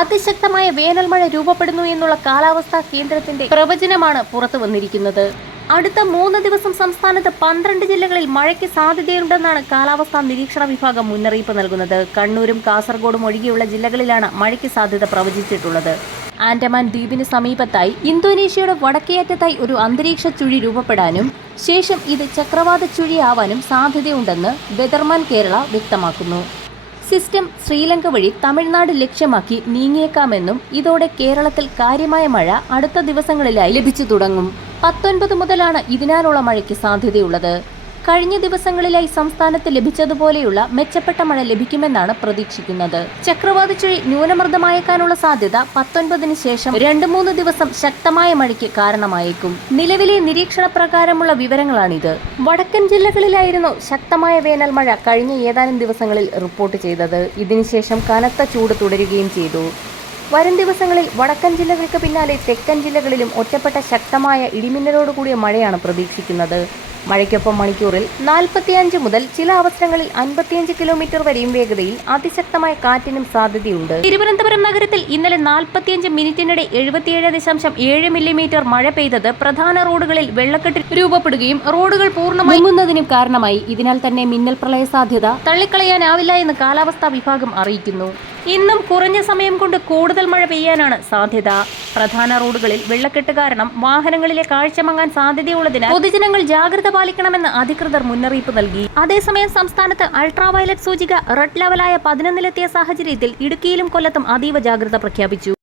അതിശക്തമായ വേനൽ മഴ രൂപപ്പെടുന്നു എന്നുള്ള കാലാവസ്ഥാ കേന്ദ്രത്തിന്റെ പ്രവചനമാണ് പുറത്തു വന്നിരിക്കുന്നത്. അടുത്ത മൂന്ന് ദിവസം സംസ്ഥാനത്ത് പന്ത്രണ്ട് ജില്ലകളിൽ മഴയ്ക്ക് സാധ്യതയുണ്ടെന്നാണ് കാലാവസ്ഥാ നിരീക്ഷണ വിഭാഗം മുന്നറിയിപ്പ് നൽകുന്നത്. കണ്ണൂരും കാസർഗോഡും ഒഴികെയുള്ള ജില്ലകളിലാണ് മഴയ്ക്ക് സാധ്യത പ്രവചിച്ചിട്ടുള്ളത്. ആൻഡമാൻ ദ്വീപിന് സമീപത്തായി ഇന്തോനേഷ്യയുടെ വടക്കേയറ്റത്തായി ഒരു അന്തരീക്ഷ ചുഴി രൂപപ്പെടാനും ശേഷം ഇത് ചക്രവാത ചുഴിയാവാനും സാധ്യതയുണ്ടെന്ന് വെതർമാൻ കേരള വ്യക്തമാക്കുന്നു. സിസ്റ്റം ശ്രീലങ്ക വഴി തമിഴ്നാട് ലക്ഷ്യമാക്കി നീങ്ങിയേക്കാമെന്നും ഇതോടെ കേരളത്തിൽ കാര്യമായ മഴ അടുത്ത ദിവസങ്ങളിലായി ലഭിച്ചു തുടങ്ങും. പത്തൊൻപത് മുതലാണ് ഇതിനാലുള്ള മഴയ്ക്ക് സാധ്യതയുള്ളത്. കഴിഞ്ഞ ദിവസങ്ങളിലായി സംസ്ഥാനത്ത് ലഭിച്ചതുപോലെയുള്ള മെച്ചപ്പെട്ട മഴ ലഭിക്കുമെന്നാണ് പ്രതീക്ഷിക്കുന്നത്. ചക്രവാത ചുഴി ന്യൂനമർദ്ദമായേക്കാനുള്ള സാധ്യത പത്തൊൻപതിന് ശേഷം രണ്ട് മൂന്ന് ദിവസം ശക്തമായ മഴയ്ക്ക് കാരണമായേക്കും. നിലവിലെ നിരീക്ഷണ പ്രകാരമുള്ള വിവരങ്ങളാണിത്. വടക്കൻ ജില്ലകളിലായിരുന്നു ശക്തമായ വേനൽ മഴ കഴിഞ്ഞ ഏതാനും ദിവസങ്ങളിൽ റിപ്പോർട്ട് ചെയ്തത്. ഇതിനുശേഷം കനത്ത ചൂട് തുടരുകയും ചെയ്തു. വരും ദിവസങ്ങളിൽ വടക്കൻ ജില്ലകൾക്ക് പിന്നാലെ തെക്കൻ ജില്ലകളിലും ഒറ്റപ്പെട്ട ശക്തമായ ഇടിമിന്നലോടുകൂടിയ മഴയാണ് പ്രതീക്ഷിക്കുന്നത്. മഴയ്ക്കൊപ്പം മണിക്കൂറിൽ നാൽപ്പത്തിയഞ്ച് മുതൽ ചില അവസരങ്ങളിൽ അൻപത്തിയഞ്ച് കിലോമീറ്റർ വരെയും വേഗതയിൽ അതിശക്തമായ കാറ്റിനും സാധ്യതയുണ്ട്. തിരുവനന്തപുരം നഗരത്തിൽ ഇന്നലെ നാൽപ്പത്തിയഞ്ച് മിനിറ്റിനിടെ എഴുപത്തിയേഴ് ദശാംശം ഏഴ് മില്ലിമീറ്റർ മഴ പെയ്തത് പ്രധാന റോഡുകളിൽ വെള്ളക്കെട്ട് രൂപപ്പെടുകയും റോഡുകൾ പൂർണമായി മുങ്ങുന്നതിനും കാരണമായി. ഇതിനാൽ തന്നെ മിന്നൽ പ്രളയ സാധ്യത തള്ളിക്കളയാനാവില്ല എന്ന് കാലാവസ്ഥാ വിഭാഗം അറിയിക്കുന്നു. ഇന്നും കുറഞ്ഞ സമയം കൊണ്ട് കൂടുതൽ മഴ പെയ്യാനാണ് സാധ്യത. പ്രധാന റോഡുകളിൽ വെള്ളക്കെട്ട് കാരണം വാഹനങ്ങളിലെ കാഴ്ച മങ്ങാൻ സാധ്യതയുള്ളതിനാൽ പൊതുജനങ്ങൾ ജാഗ്രത പാലിക്കണമെന്ന് അധികൃതർ മുന്നറിയിപ്പ് നൽകി. അതേസമയം സംസ്ഥാനത്ത് അൾട്രാവയലറ്റ് സൂചിക റെഡ് ലെവലായ പതിനൊന്നിലെത്തിയ സാഹചര്യത്തിൽ ഇടുക്കിയിലും കൊല്ലത്തും അതീവ ജാഗ്രത പ്രഖ്യാപിച്ചു.